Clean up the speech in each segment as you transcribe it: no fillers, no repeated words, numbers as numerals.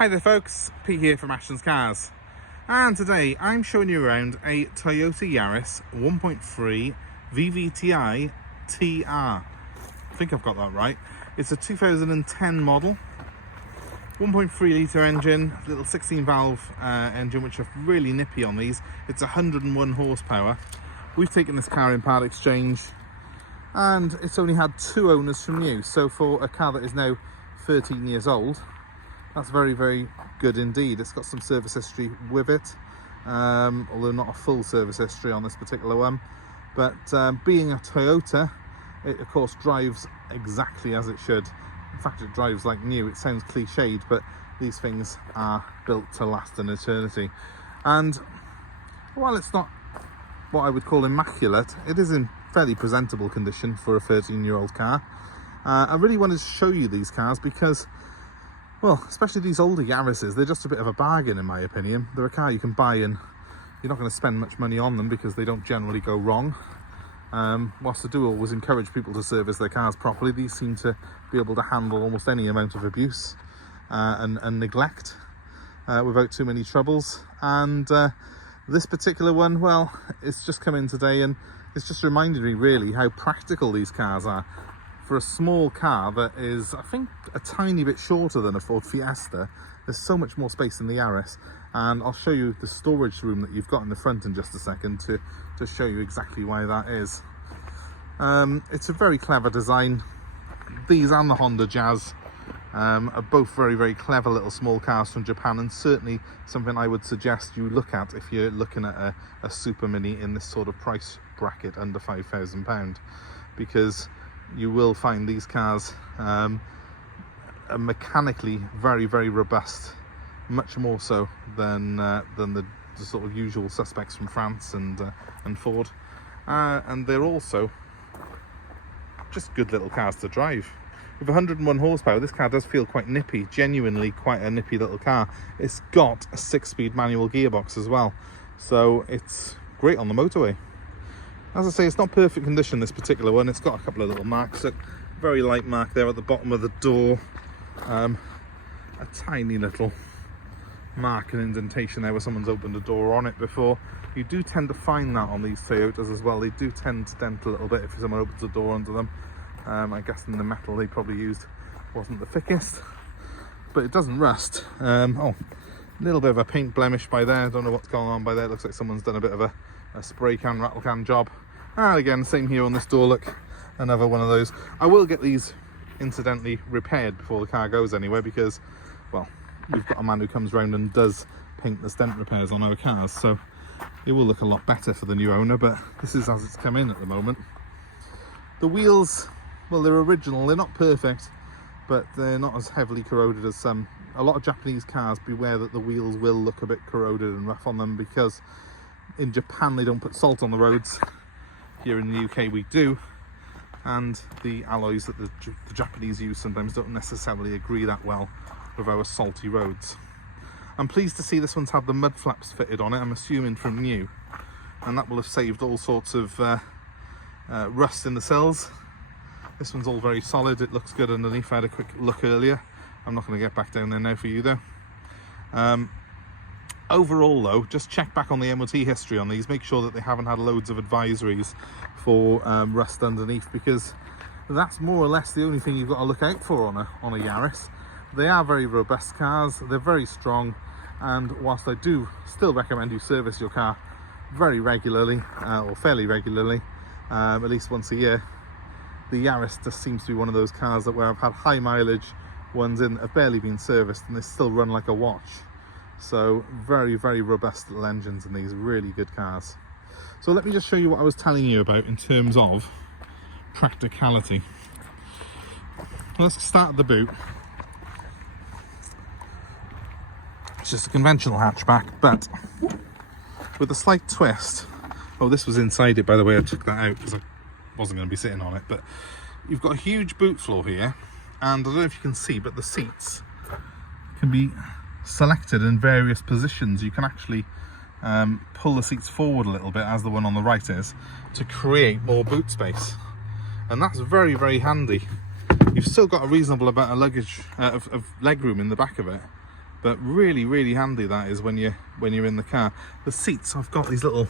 Hi there folks, Pete here from Ashton's Cars, and today I'm showing you around a Toyota Yaris 1.3 VVT-i TR. I think I've got that right. It's a 2010 model, 1.3 litre engine, little 16 valve engine, which are really nippy on these. It's 101 horsepower. We've taken this car in part exchange and it's only had 2 owners from new, so for a car that is now 13 years old, that's very, very good indeed. It's got some service history with it, although not a full service history on this particular one. But being a Toyota, it of course drives exactly as it should. In fact, it drives like new. It sounds cliched, but these things are built to last an eternity. And while it's not what I would call immaculate, it is in fairly presentable condition for a 13-year-old car. I really wanted to show you these cars because, well, especially these older Yarises, they're just a bit of a bargain in my opinion. They're a car you can buy and you're not going to spend much money on them because they don't generally go wrong. Whilst I do always encourage people to service their cars properly, these seem to be able to handle almost any amount of abuse and neglect without too many troubles. And this particular one, well, it's just come in today and it's just reminded me really how practical these cars are. For a small car that is, I think, a tiny bit shorter than a Ford Fiesta, there's so much more space in the Yaris, and I'll show you the storage room that you've got in the front in just a second to show you exactly why that is. It's a very clever design. These and the Honda Jazz are both very, very clever little small cars from Japan, and certainly something I would suggest you look at if you're looking at a super mini in this sort of price bracket under £5,000, because you will find these cars are mechanically very, very robust, much more so than the sort of usual suspects from France and Ford, and they're also just good little cars to drive. With 101 horsepower, this car does feel quite nippy, genuinely quite a nippy little car. It's got a 6-speed manual gearbox as well, so it's great on the motorway. As I say, it's not perfect condition, this particular one. It's got a couple of little marks, a very light mark there at the bottom of the door, a tiny little mark and indentation there where someone's opened a door on it before. You do tend to find that on these Toyotas as well. They do tend to dent a little bit if someone opens a door onto them. I guess in the metal they probably used wasn't the thickest, but it doesn't rust. Oh, a little bit of a paint blemish by there. I don't know what's going on by there. It looks like someone's done a bit of a spray can, rattle can job. And again, same here on this door, look, another one of those. I will get these incidentally repaired before the car goes anywhere because, well, we've got a man who comes round and does paint the stent repairs on our cars, so it will look a lot better for the new owner, but this is as it's come in at the moment. The wheels, well, they're original, they're not perfect, but they're not as heavily corroded as some. A lot of Japanese cars, beware that the wheels will look a bit corroded and rough on them because in Japan they don't put salt on the roads. Here in the UK we do, and the alloys that the Japanese use sometimes don't necessarily agree that well with our salty roads. I'm pleased to see this one's had the mud flaps fitted on it, I'm assuming from new, and that will have saved all sorts of rust in the cells. This one's all very solid, it looks good underneath. I had a quick look earlier. I'm not going to get back down there now for you though. Overall though, just check back on the MOT history on these, make sure that they haven't had loads of advisories for rust underneath, because that's more or less the only thing you've got to look out for on a Yaris. They are very robust cars, they're very strong, and whilst I do still recommend you service your car very regularly, or fairly regularly, at least once a year, the Yaris just seems to be one of those cars that where I've had high mileage ones in that have barely been serviced and they still run like a watch. So very, very robust little engines in these, really good cars. So let me just show you what I was telling you about in terms of practicality. Let's start at the boot. It's just a conventional hatchback, but with a slight twist. Oh, this was inside it, by the way. I took that out because I wasn't going to be sitting on it. But you've got a huge boot floor here, and I don't know if you can see, but the seats can be selected in various positions. You can actually pull the seats forward a little bit, as the one on the right is, to create more boot space, and that's very, very handy. You've still got a reasonable amount of luggage of leg room in the back of it, but really, really handy that is when you're in the car. The seats, I've got these little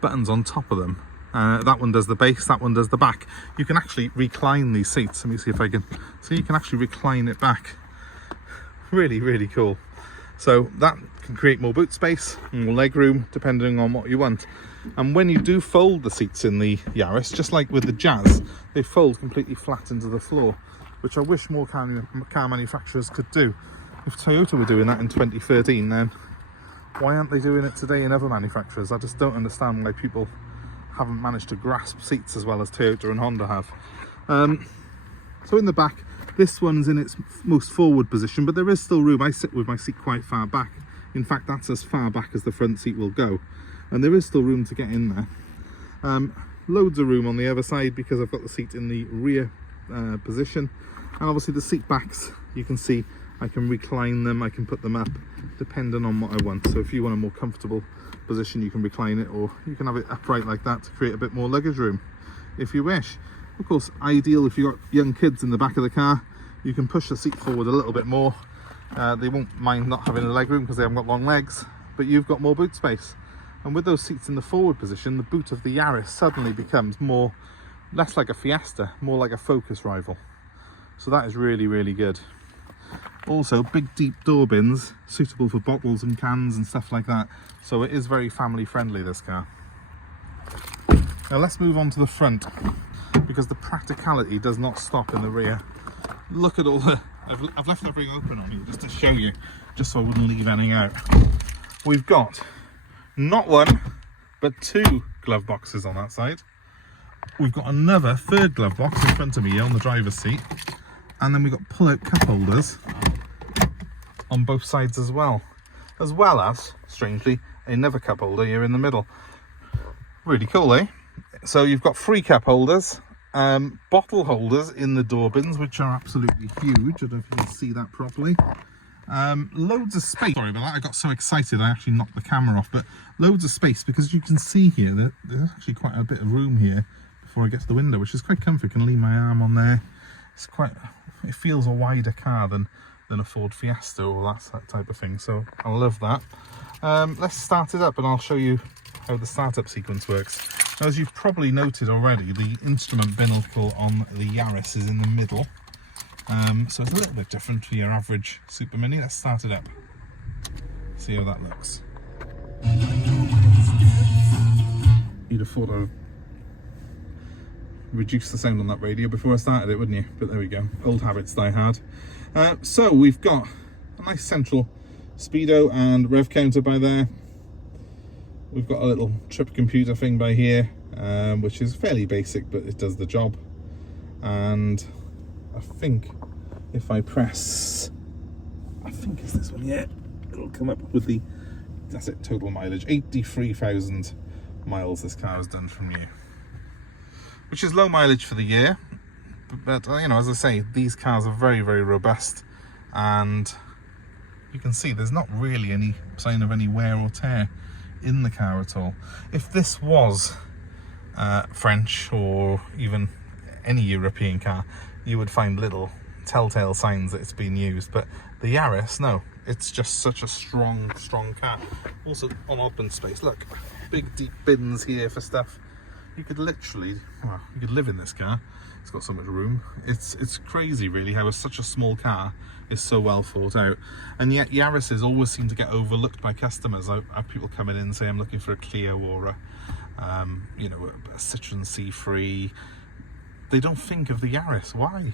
buttons on top of them. That one does the base, that one does the back. You can actually recline these seats. Let me see if I can. So you can actually recline it back. Really, really cool. So that can create more boot space, more leg room, depending on what you want. And when you do fold the seats in the Yaris, just like with the Jazz, they fold completely flat into the floor, which I wish more car manufacturers could do. If Toyota were doing that in 2013, then why aren't they doing it today in other manufacturers? I just don't understand why people haven't managed to grasp seats as well as Toyota and Honda have. So in the back, this one's in its most forward position, but there is still room. I sit with my seat quite far back. In fact, that's as far back as the front seat will go. And there is still room to get in there. Loads of room on the other side because I've got the seat in the rear position. And obviously the seat backs, you can see I can recline them, I can put them up depending on what I want. So if you want a more comfortable position, you can recline it, or you can have it upright like that to create a bit more luggage room if you wish. Of course, ideal if you've got young kids in the back of the car, you can push the seat forward a little bit more. They won't mind not having a leg room because they haven't got long legs, but you've got more boot space. And with those seats in the forward position, the boot of the Yaris suddenly becomes less like a Fiesta, more like a Focus rival. So that is really, really good. Also, big deep door bins, suitable for bottles and cans and stuff like that. So it is very family friendly, this car. Now let's move on to the front, because the practicality does not stop in the rear. Look at all the... I've left everything open on you just to show you, just so I wouldn't leave anything out. We've got not one, but two glove boxes on that side. We've got another third glove box in front of me here on the driver's seat. And then we've got pull-out cup holders on both sides as well as, strangely, another cup holder here in the middle. Really cool, eh? So you've got 3 cup holders, bottle holders in the door bins, which are absolutely huge. I don't know if you can see that properly. Loads of space. Sorry about that, I got so excited I actually knocked the camera off, but loads of space, because you can see here that there's actually quite a bit of room here before I get to the window, which is quite comfy. I can lean my arm on there. It feels a wider car than a Ford Fiesta or that type of thing, so I love that. Let's start it up and I'll show you how the startup sequence works. Now, as you've probably noted already, the instrument binnacle on the Yaris is in the middle, so it's a little bit different to your average Super Mini. Let's start it up, see how that looks. You'd have thought I'd reduce the sound on that radio before I started it, wouldn't you? But there we go, old habits die hard. So we've got a nice central speedo and rev counter by there. We've got a little trip computer thing by here, which is fairly basic, but it does the job. And I think if I press, I think it's this one, yeah, it'll come up with the, that's it, total mileage. 83,000 miles this car has done from new, which is low mileage for the year, but you know, as I say, these cars are very, very robust, and you can see there's not really any sign of any wear or tear in the car at all. If this was French or even any European car, you would find little telltale signs that it's been used, but the Yaris, no, it's just such a strong car. Also on open space, look, big deep bins here for stuff. You could literally, well, you could live in this car. It's got so much room. It's crazy really how such a small car is so well thought out. And yet Yarises always seem to get overlooked by customers. I have people coming in and say I'm looking for a Clio or a, you know, a Citroen C3. They don't think of the Yaris. Why?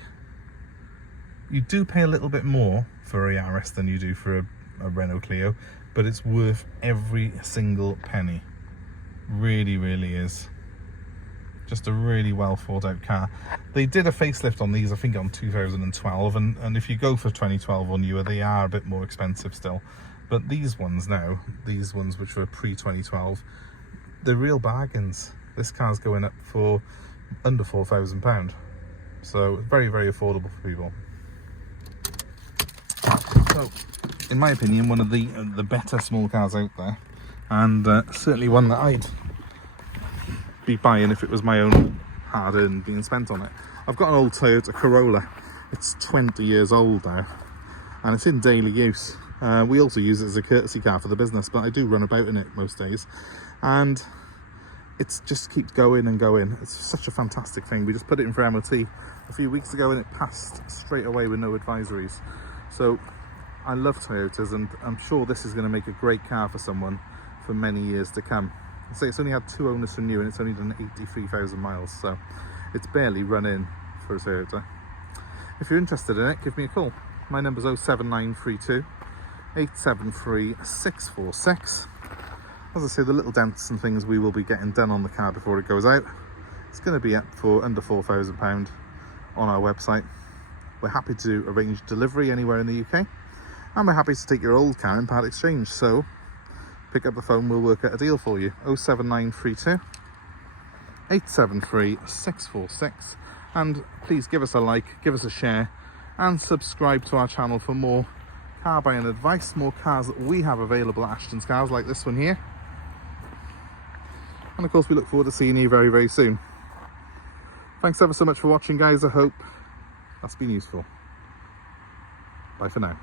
You do pay a little bit more for a Yaris than you do for a Renault Clio, but it's worth every single penny. Really, really is. Just a really well thought out car. They did a facelift on these, I think, on 2012, and if you go for 2012 or newer, they are a bit more expensive still. But these ones now, these ones which were pre-2012, they're real bargains. This car's going up for under £4,000, so very, very affordable for people. So, in my opinion, one of the better small cars out there, and certainly one that I'd be buying if it was my own hard-earned being spent on it. I've got an old Toyota Corolla. It's 20 years old now, and it's in daily use. We also use it as a courtesy car for the business, but I do run about in it most days, and it just keeps going and going. It's such a fantastic thing. We just put it in for MOT a few weeks ago and it passed straight away with no advisories. So I love Toyotas, and I'm sure this is going to make a great car for someone for many years to come. I say it's only had 2 owners from new, and it's only done 83,000 miles, so it's barely run in for a Toyota. If you're interested in it, give me a call. My number's 07932 873 646. As I say, the little dents and things we will be getting done on the car before it goes out. It's going to be up for under £4,000 on our website. We're happy to arrange delivery anywhere in the UK, and we're happy to take your old car in part exchange. So pick up the phone, we'll work out a deal for you. 07932 873 646. And please give us a like, give us a share, and subscribe to our channel for more car buying advice, more cars that we have available at Ashton's Cars, like this one here. And of course, we look forward to seeing you very, very soon. Thanks ever so much for watching, guys. I hope that's been useful. Bye for now.